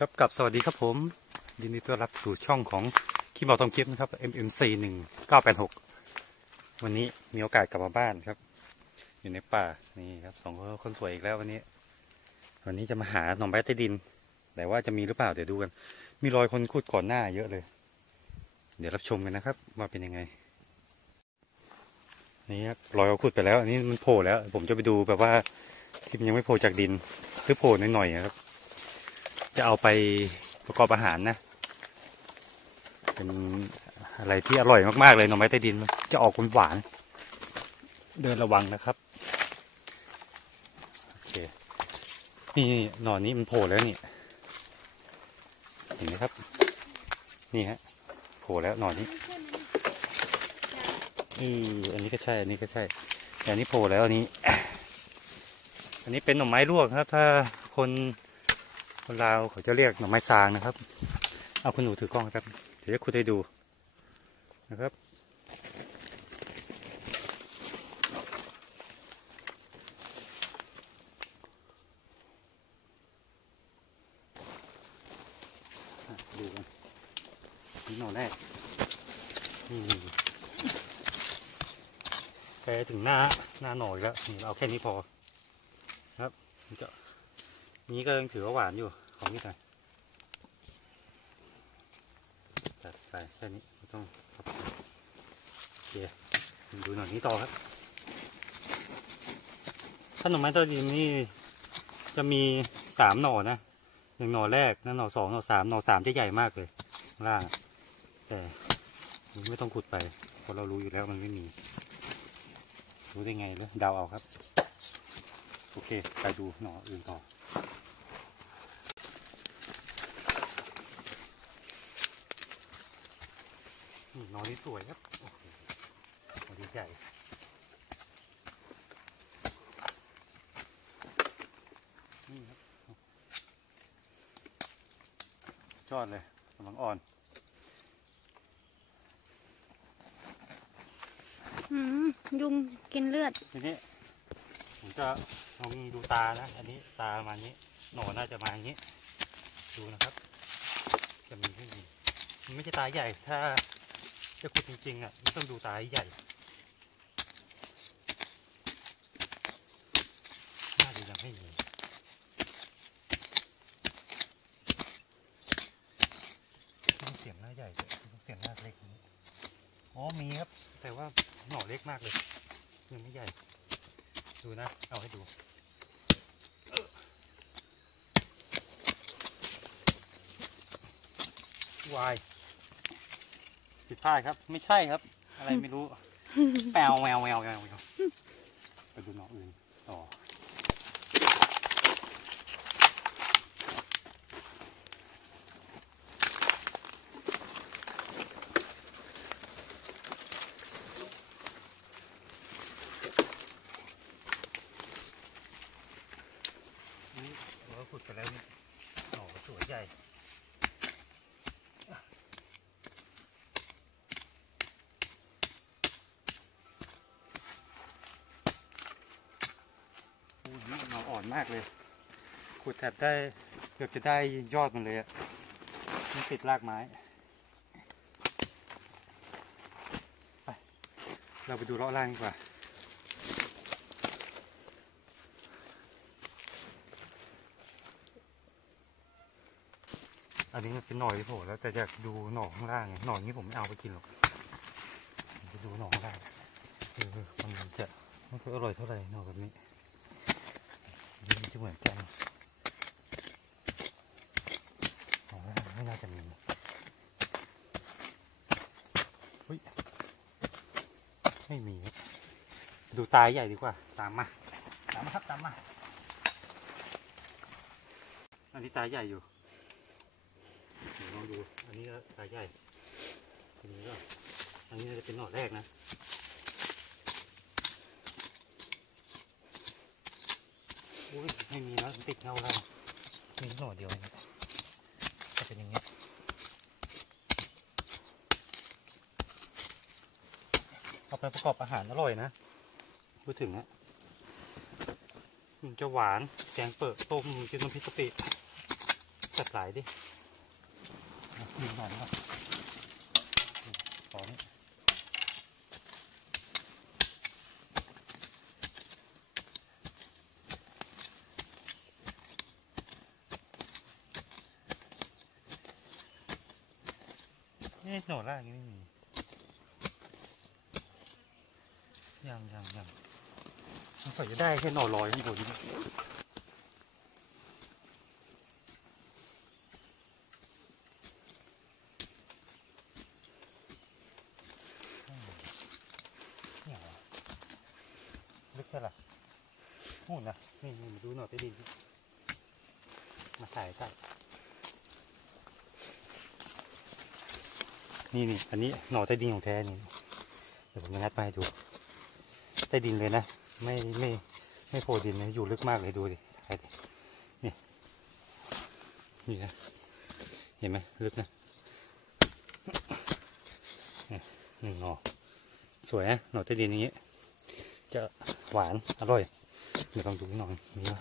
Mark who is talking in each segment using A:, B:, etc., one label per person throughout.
A: ครับกับสวัสดีครับผมยินดีต้อนรับสู่ช่องของคิมบอทองคลิปนะครับ MMC หนึ่งเก้าแปดหกวันนี้มีโอกาสกลับมาบ้านครับ อยู่ในป่านี่ครับสองคนสวยอีกแล้ววันนี้ วันนี้จะมาหาหน่อไม้ใต้ดิน แต่ว่าจะมีหรือเปล่าเดี๋ยวดูกัน มีรอยคนขุดก่อนหน้าเยอะเลย เดี๋ยวรับชมกันนะครับ ว่าเป็นยังไง นี่ครับรอยเขาขุดไปแล้ว อันนี้มันโผล่แล้ว ผมจะไปดูแบบว่าที่มันยังไม่โผล่จากดินหรือโผล่หน่อยๆครับ จะเอาไปประกอบอาหารนะ เป็นอะไรที่อร่อยมากๆเลยหน่อไม้ใต้ดินจะออกหวานเดินระวังนะครับโอเคนี่หน่อนี้มันโผล่แล้วนี่ เห็นไหมครับ นี่ฮะโผล่แล้วหน่อนี้อืออันนี้ก็ใช่ อันนี้ก็ใช่อันนี้โผล่แล้วอันนี้ อันนี้เป็นหน่อไม้ลวกครับ ถ้าคน คนลาวเขาจะเรียกหน่อไม้ซางนะครับ เอาคุณหนูถือกล้องครับ เดี๋ยวจะคุณให้ดูนะครับ ดูกันนี่หน่อแรกนี่แกถึงหน้าหน้าหน่อยแล้วนี่เราเอาแค่นี้พอ ครับจะ นี้ก็ยังถือว่าหวานอยู่ ของนี่หน่อยจัดไปแค่นี้ไม่ต้องโอเคดูหน่อยนี้ต่อครับถ้าหน่อไม้ต้นดินนี่จะมีสามหน่อนะหนึ่งหน่อแรกนั่นหน่อสองหน่อสามหน่อสามจะใหญ่มากเลยล่าง แต่ไม่ต้องขุดไปเพราะเรารู้อยู่แล้วมันไม่มี รู้ได้ไงเลยเดาเอาครับ โอเค ไปดูหน่ออื่นต่อ นี่หน่อนี้สวยครับโอเคหน่อดีใจนี่ครับจอดเลยกำลังอ่อน
B: อืมยุงกินเลือด
A: ทีนี้ผมจะลองดูตานะ อันนี้ตาประมาณนี้หน่อน่าจะมาอย่างนี้ ดูนะครับ จะมีไม่มีมันไม่ใช่ตาใหญ่ถ้า จะขุดจริงๆอะมันต้องดูตาใหญ่น่าจะยังไม่มีต้องเสียงหน้าใหญ่เลยต้องเสียงหน้าเล็กอ๋อมีครับ แต่ว่าหน่อเล็กมากเลยยังไม่ใหญ่ ดูนะ เอาให้ดูวาย ผิดพลาดครับ ไม่ใช่ครับ อะไรไม่รู้แปวแววแววแววแววไปดูหน่ออื่นต่อ นี่เราขุดไปแล้วนี่หน่อก็สวยใหญ่ โอ้ยนี่หน่ออ่อน มากเลย ขุดแทบได้เกือบจะได้ยอดมันเลยอะมันติดรากไม้ ไป เราไปดูเลาะล่างดีกว่าอันนี้มันเป็นหน่อที่โผล่แล้วแต่อยากดูหน่อข้างล่าง หน่อนี้ผมไม่เอาไปกินหรอกไปดูหน่อข้างล่างเออมันจะไม่ค่อยอร่อยเท่าไหร่หน่อแบบนี้ นี่เหมือนกันหน่องไม่น่าจะมีเฮ้ยไม่มี ดูตายใหญ่ดีกว่า ตามมา ตามมาครับ ตามมา อันนี้ตายใหญ่อยู่ลองดู อันนี้ก็ตาใหญ่อันนี้ก็ อันนี้จะเป็นหน่อแรกนะ อุ้ยไม่มีนะติดเงาแล้วมีหน่อเดียวนะจะเป็นอย่างนี้เอาไปประกอบอาหารอร่อยนะพูดถึงอะมันจะหวานแกงเปิดต้มกินน้ำพริกกะปิจัดหลายดิดึงหน่อยนะครับขอนี่เอ๊ะ หน่อล่างยังไม่มียังยังยังสงสัยจะได้แค่หน่อลอยข้างบนนี่เนี่ยวะลึกแค่ละนู่นะนี่นี่มาดูหน่อยใต้ดินสิมาถ่ายใกล้ นี่นี่อันนี้หน่อใต้ดินของแท้นี่เดี๋ยวผมจะงัดมาให้ดูใต้ดินเลยนะ ไม่ไม่ไม่โผล่ดินนะอยู่ลึกมากเลยดูดิถ่ายดินี่นี่นะเห็นไหมลึกนะเนี่ยหนึ่งหน่อสวยนะหน่อใต้ดินอย่างนี้ จะหวานอร่อยเดี๋ยวลองดูหน่อยนี่ว่า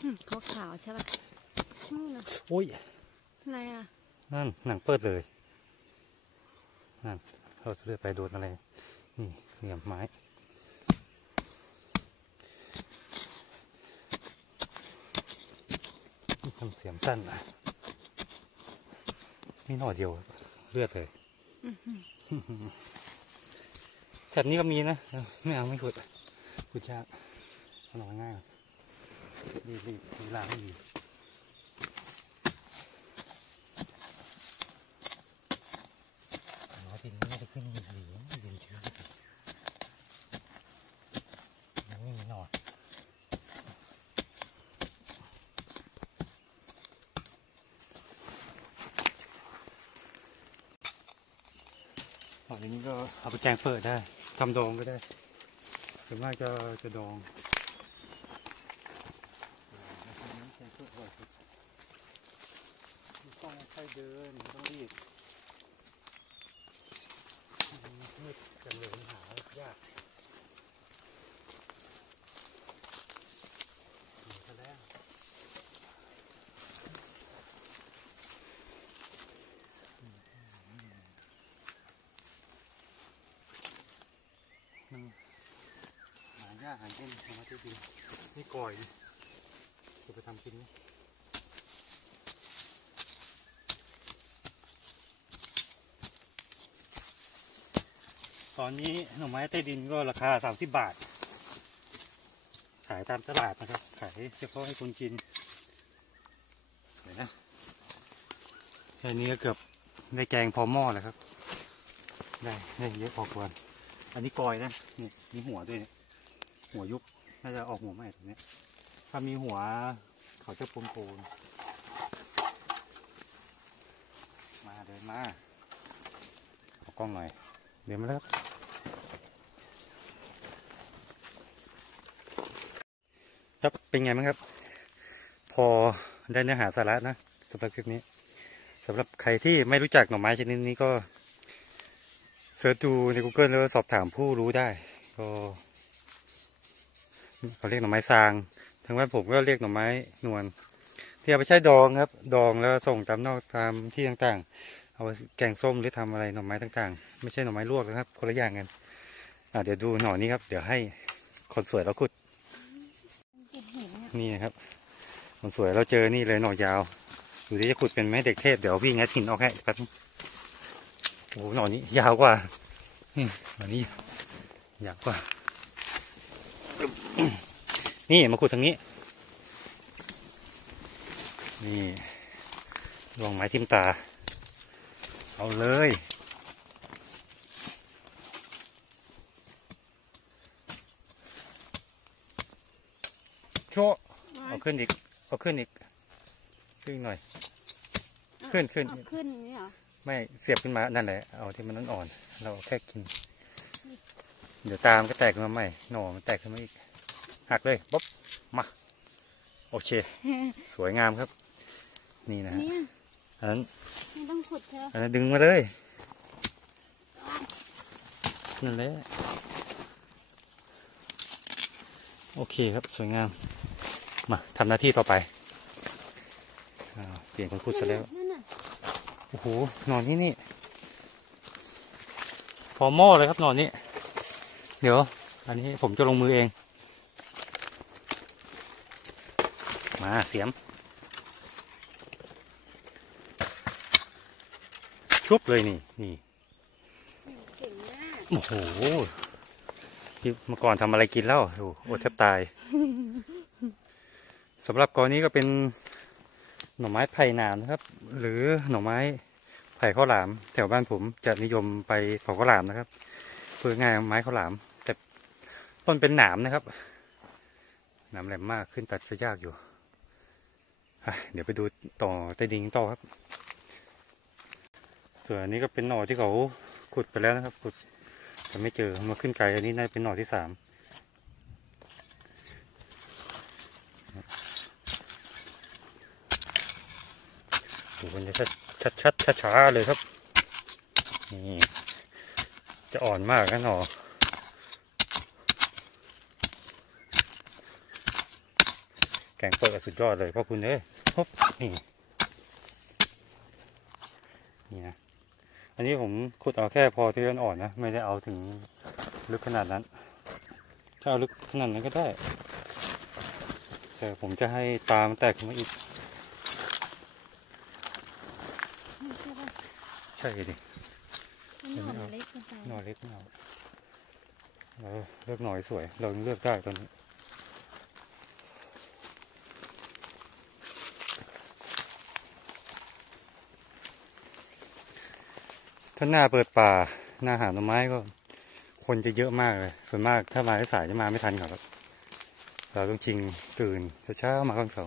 B: อืมขาวๆใช่ป่ะนู่นน่ะ
A: โอ้ย
B: อะไรอะ
A: นั่นหนังเปิดเลย นั่นเราจะเลือกไปโดนอะไร นี่เหลี่ยมไม้ทำเสียมสั้นนะนี่หน่อเดียวเลือดเลยแถบนี้ก็มีนะ ไม่เอาไม่ขุดขุดยากเอาหน่อง่ายรีบรีบล้างดีนไม่ได้ขึ้นหลีดินชื้นยังไม่มีหน่อยหน่อยนี้ก็เอาไป แกงเปิดได้ทำดองก็ได้ส่วนมากจะจะดองต้องค่อยเดินต้องรีบมืดจังเลยหายากหนีซะแล้วมัน หาหายเย็นธรรมะที่ดีนี่ก่อยจะไปทำกินไหมตอนนี้หน่อไม้ใต้ดินก็ราคาสามสิบบาท ขายตามตลาดนะครับ ขายเฉพาะให้คนกิน สวยนะ แค่นี้ก็เกือบได้แกงพอหม้อแล้วครับ ได้ได้เยอะพอควร อันนี้กอยนะ นี่มีหัวด้วยเนี่ย หัวยุบน่าจะออกหัวใหม่ตรงนี้ ถ้ามีหัวเขาจะปนโคนมาเดินมาเอากล้องหน่อย เดี๋ยวมาแล้วครับครับเป็นไงบ้างครับ พอได้เนื้อหาสาระนะสำหรับคลิปนี้สำหรับใครที่ไม่รู้จักหน่อไม้ชนิดนี้ก็เสิร์ชดูใน Google แล้วสอบถามผู้รู้ได้ก็ เขาเรียกหน่อไม้ซาง ทางบ้านผมก็เรียกหน่อไม้นวลที่เอาไปใช้ดองครับ ดองแล้วส่งตามนอกตามที่ต่างๆ เอาไปแกงส้มหรือทำอะไรหน่อไม้ต่างๆ ไม่ใช่หน่อไม้ลวกนะครับ คนละอย่างกันอะเดี๋ยวดูหน่อนี้ครับ เดี๋ยวให้คนสวยเราขุด
B: นี่
A: นะครับคนสวยเราเจอนี่เลยหน่อยาวดูที่จะขุดเป็นไหมเด็กเทพเดี๋ยวพี่งัดหินออกให้แป๊บโอ้หหน่อนี้ยาวกว่านี่หน่อนี้ยาวกว่า นี่มาขุดทางนี้ นี่ลวงไม้ทิ่มตา เอาเลย โชะเอาขึ้นอีก เอาขึ้นอีก ขึ้นหน่อย ขึ้นขึ้น
B: เอาขึ้นนี่เหรอ
A: ไม่เสียบขึ้นมา นั่นแหละ เอาที่มันอ่อนๆเราแค่กิน เดี๋ยวตามนก็แตกขึ้นมาใหม่ หน่อมันแตกขึ้นมาอีก หักเลยป๊บมาโอเค สวยงามครับ นี่นะฮะ
B: เนี่ย
A: อันนั้น
B: ไม่ต้องขุดเธอ
A: อันนั้นดึงมาเลยนั่นแหละโอเคครับสวยงาม มาทำหน้าที่ต่อไปอ้าวเปลี่ยนคนพูดซะแล้ว
B: นั่นน่ะ
A: โอ้โหหนอนที่นี่พอหม้อเลยครับหนอนนี้ เดี๋ยว อันนี้ผมจะลงมือเอง มา เสียม ชุบเลยนี่ นี่
B: เก่งมาก
A: โอ้โหที่เมื่อก่อนทำอะไรกินแล้วโอ้โหอดแทบตายสำหรับกอนี้ก็เป็นหน่อไม้ไผ่หนามนะครับ หรือหน่อไม้ไผ่ข้าวหลาม แถวบ้านผมจะนิยมไปเผาข้าวหลามนะครับเพื่อง่ายไม้ข้าวหลาม แต่ต้นเป็นหนามนะครับหนามแหลมมากขึ้นตัดจะยากอยู่อะ เดี๋ยวไปดูต่อใต้ดินต่อครับ ส่วนอันนี้ก็เป็นหน่อที่เขาขุดไปแล้วนะครับ ขุดแต่ไม่เจอมาขึ้นไกลอันนี้น่าจะเป็นหน่อที่สามดูมันจะชัดชัดชัดช้าช้าๆเลยครับนี่จะอ่อนมากนะหน่อ แกงเปิดสุดยอดเลยพ่อคุณเอ้ยฮบนี่นี่นะอันนี้ผมขุดเอาแค่พอที่มันอ่อนนะ ไม่ได้เอาถึงลึกขนาดนั้น ถ้าเอาลึกขนาดนั้นก็ได้ แต่ผมจะให้ตามนแตกขึ้นมาอีก
B: ใช่ปะ
A: ใช่ดิ
B: มันหนอนเล็กเกินไป
A: หน่อเล็กไม่เอาเออเลือกหน่อยสวย เราเลือกได้ตอนนี้ ถ้าหน้าเปิดป่าหน้าหาหน่อไม้ก็ คนจะเยอะมากเลย ส่วนมากถ้ามาสายจะมาไม่ทันเขาครับเราต้องจริงตื่นเช้าๆมาก่อนเขา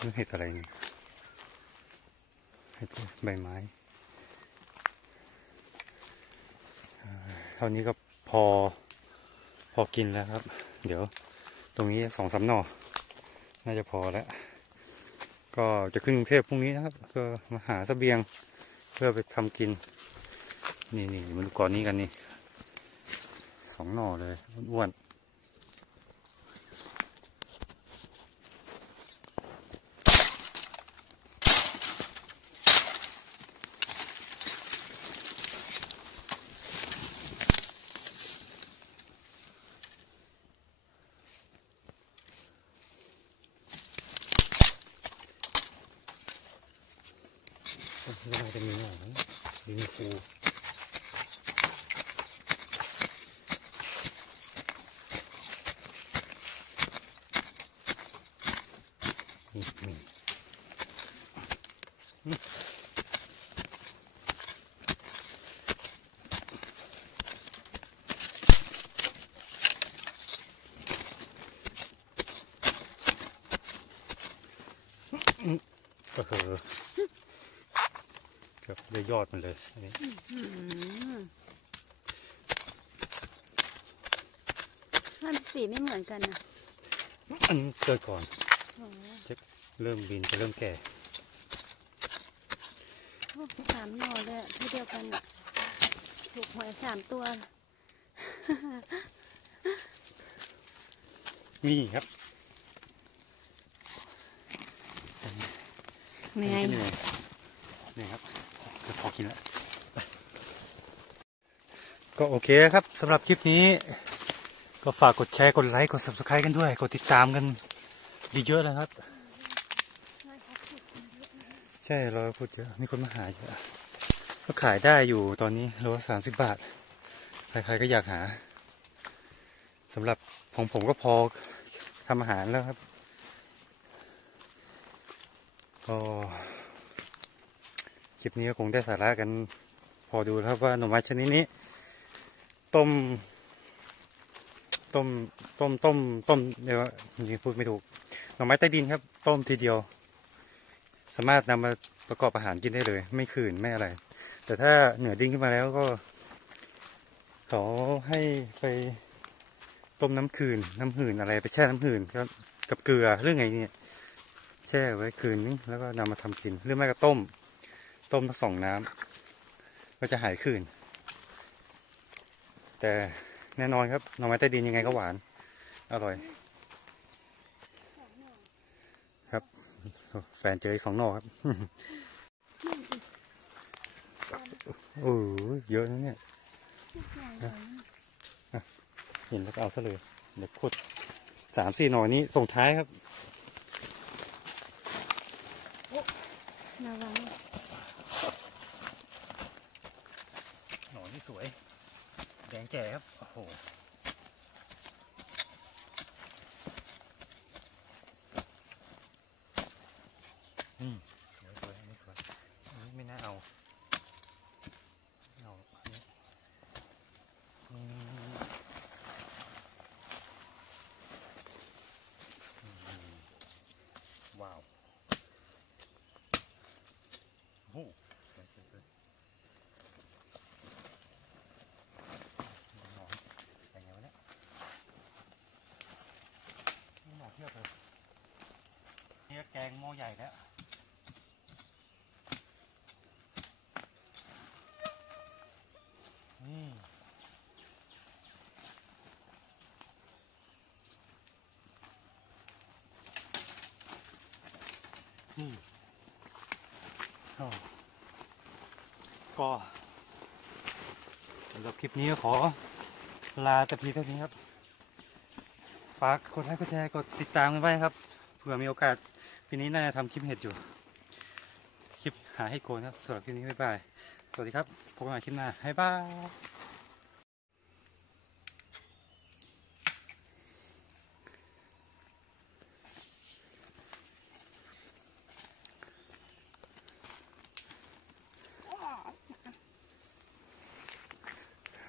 A: ไม่เห็ดอะไรนี่เห็ดใบไม้เท่านี้ก็พอพอกินแล้วครับ เดี๋ยวตรงนี้สองสามหน่อ น่าจะพอแล้ว ก็จะขึ้นกรุงเทพพรุ่งนี้นะครับ ก็มาหาเสบียง เพื่อไปทำกิน นี่นี่มาดูก่อนนี้กันนี่สองหน่อเลยอ้วนๆน่าจะมีหน่อไหมดินฟู นี่นี่อืมเออเกือบได้ยอดมันเลยอันนี้
B: มันสีไม่เหมือนกันนะ
A: อันเกิดก่อน
B: โอ้
A: เริ่มบินจะเริ่มแก่
B: โหสามหน่อเลยอะที่เดียวกันอะถูกหวยสามตัว
A: มีครับ
B: เหนื่อย
A: เหนื่อยเหนื่อยครับจะพอกินแล้วก็โอเคครับสำหรับคลิปนี้ ก็ฝากกดแชร์กดไลค์กด subscribe กันด้วย กดติดตามกันเยอะๆนะครับใช่เราพูดเยอะมีคนมาหาเยอะก็ขายได้อยู่ตอนนี้โลสามสิบบาท ใครๆก็อยากหาสำหรับของผมก็พอทำอาหารแล้วครับ ก็คลิปนี้ก็คงได้สาระกัน พอดูแล้วครับว่าหน่อไม้ชนิดนี้ ต้ม ต้ม ต้ม ต้ม ต้มเดี๋ยวยังพูดไม่ถูก หน่อไม้ใต้ดินครับ ต้มทีเดียว สามารถนำมาประกอบอาหารกินได้เลย ไม่ขืนไม่อะไร แต่ถ้าเหนือดิ้งขึ้นมาแล้วก็เขาให้ไปต้มน้ำคืน น้ำหืนอะไรไปแช่น้ำหืนก็กับเกลือเรื่องไงเนี่ยแช่ไว้คืนนึงแล้วก็นำมาทำกินหรือไม่ก็ต้ม ต้มทั้งสองน้ำก็จะหายคืน แต่แน่นอนครับหน่อไม้ใต้ดินยังไงก็หวาน อร่อย ครับ แฟนเจออีกสองหน่อครับโอ้ยเยอะนะเนี่ยเห็นแล้วก็เอาซะเลย เดี๋ยวขุดสามสี่หน่อนี้ส่งท้ายครับ
B: ระวัง
A: หน่อนี่สวย แดงแก่ครับ โอ้โห อืมสวยสวยอันนี้สวยอันนี้ไม่น่าเอาไม่เอาอันนี้อืมอืมว้าวโอ้โหสวยสวยสวยหนอนเป็นไงวะเนี่ยนี่หนอนเทียบเลยนี่ก็แก งหม้อใหญ่แล้วนี่นี่โอ้ก็สำหรับคลิปนี้ก็ขอลาแต่เพียงเท่านี้ครับ ฝากกดไลค์กดแชร์กดติดตามกันไว้ครับ เผื่อมีโอกาส ปีนี้น่าจะทำคลิปเห็ดอยู่ คลิปหาให้โกนครับสำหรับคลิปนี้บ๊ายบาย สวัสดีครับพบกันใหม่คลิปหน้าบ๊ายบาย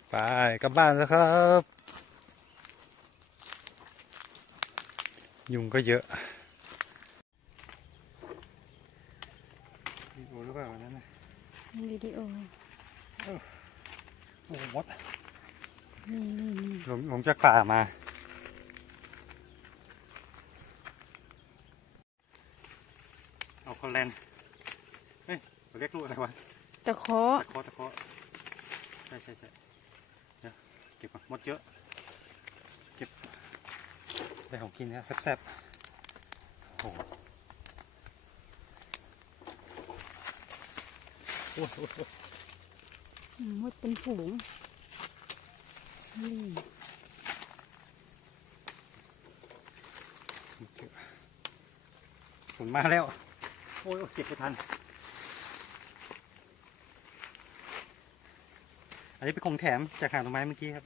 A: ไปกลับบ้านแล้วครับ ยุงก็เยอะวิดีโอหรือเปล่าวันนั้นนะ
B: วิดีโอ
A: โอ้โหมด
B: นี่นี่นี่
A: ลงลง จากป่ามา เอาคอนแลนเฮ้ยเขาเรียกลูกอะไรวะ
B: ตะเคาะ
A: ตะเคาะตะเคาะใช่ใช่ใช่เดี๋ยวเก็บก่อนมดเยอะ เก็บได้ของกินนะแซ่บๆโอ้โหโอ้โห
B: อืมมดเป็นฝูงนี่
A: ผมมาแล้ว โอ้ยเก็บไม่ทัน อันนี้เป็นของแถมจากหางต้นไม้เมื่อกี้ครับ